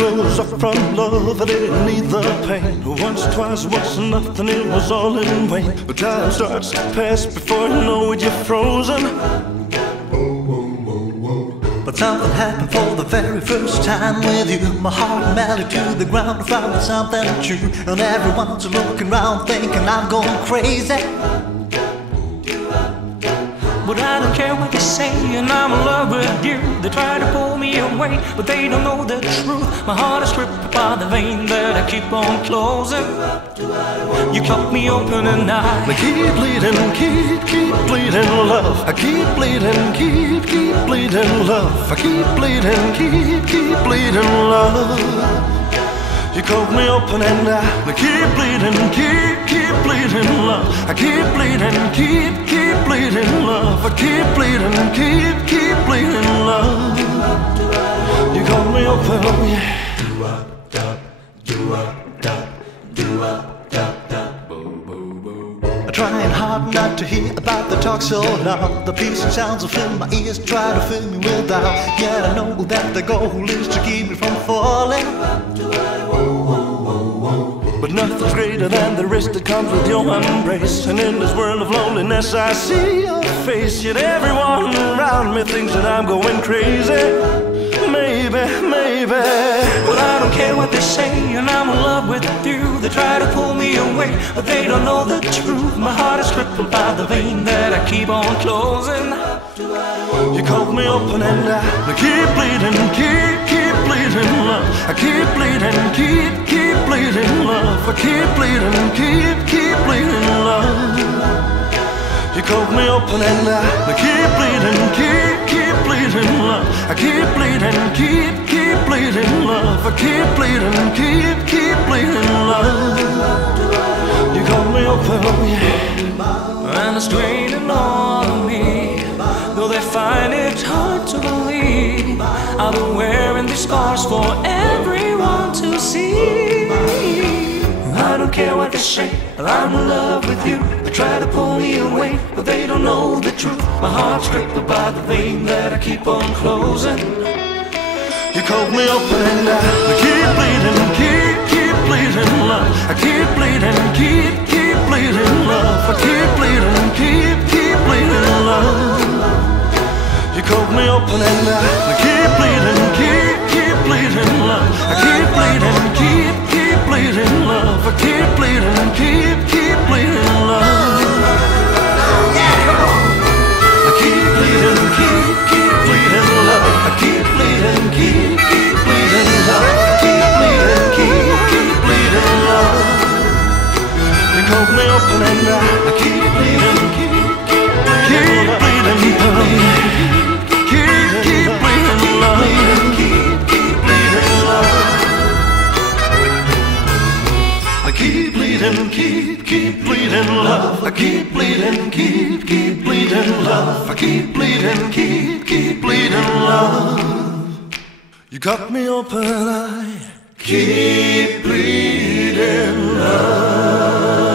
Close up front love, I didn't need the pain. Once, twice, was nothing, it was all in vain. But time starts to pass before you know it, you're frozen. But something happened for the very first time with you. My heart melted to the ground, I found something true. And everyone's looking around thinking I'm going crazy. But I don't care what they say, and I'm in love with you. They try to pull me away, but they don't know the truth. My heart is ripped by the vein that I keep on closing. You cut me open and I keep bleeding, keep bleeding love. I keep bleeding, keep bleeding love. I keep bleeding, keep bleeding love. You cut me open and I keep bleeding, keep bleeding love. I keep bleeding, keep bleeding love. I keep bleeding, keep bleeding love. You cut me open, oh yeah. Trying hard not to hear about the talk so loud. The pleasing sounds will fill my ears, try to fill me with doubt. Yet I know that the goal is to keep me from falling. But nothing's greater than the risk that comes with your embrace. And in this world of loneliness I see your face. Yet everyone around me thinks that I'm going crazy. Maybe. But I don't care what they say, and I'm in love with you. They try to pull me away, but they don't know the truth. My heart is crippled by the vein that I keep on closing. You cut me open and I keep bleeding, keep bleeding love. I keep bleeding, keep bleeding love. I keep bleeding, keep bleeding love. You cut me open and I keep bleeding, keep bleeding love. I keep bleeding, keep bleeding love. I keep bleeding, keep bleeding love. You cut me open, oh yeah. And it's draining on me, though they find it hard to believe. I've been wearing these scars for everyone to see. I don't care what they say, I'm in love with you. They try to pull me away, but they don't know the truth. My heart's crippled by the vein that I keep on closing. You cut me open and I keep bleeding, keep bleeding love. I keep bleeding, keep bleeding love. I keep bleeding, keep bleeding love. You cut me open and I keep bleeding, keep bleeding love. I keep bleeding, keep bleeding love. I keep bleeding, keep bleeding love. I keep bleeding, keep bleeding love. I keep bleeding, keep bleeding love. I keep bleeding, keep bleeding love. You cut me open and I keep bleeding, keep bleeding love. Keep bleeding love. Keep bleeding love. I keep bleeding, keep bleeding love. I keep bleeding, keep bleeding love. I keep bleeding, keep bleeding love. You cut me open, I keep bleeding love.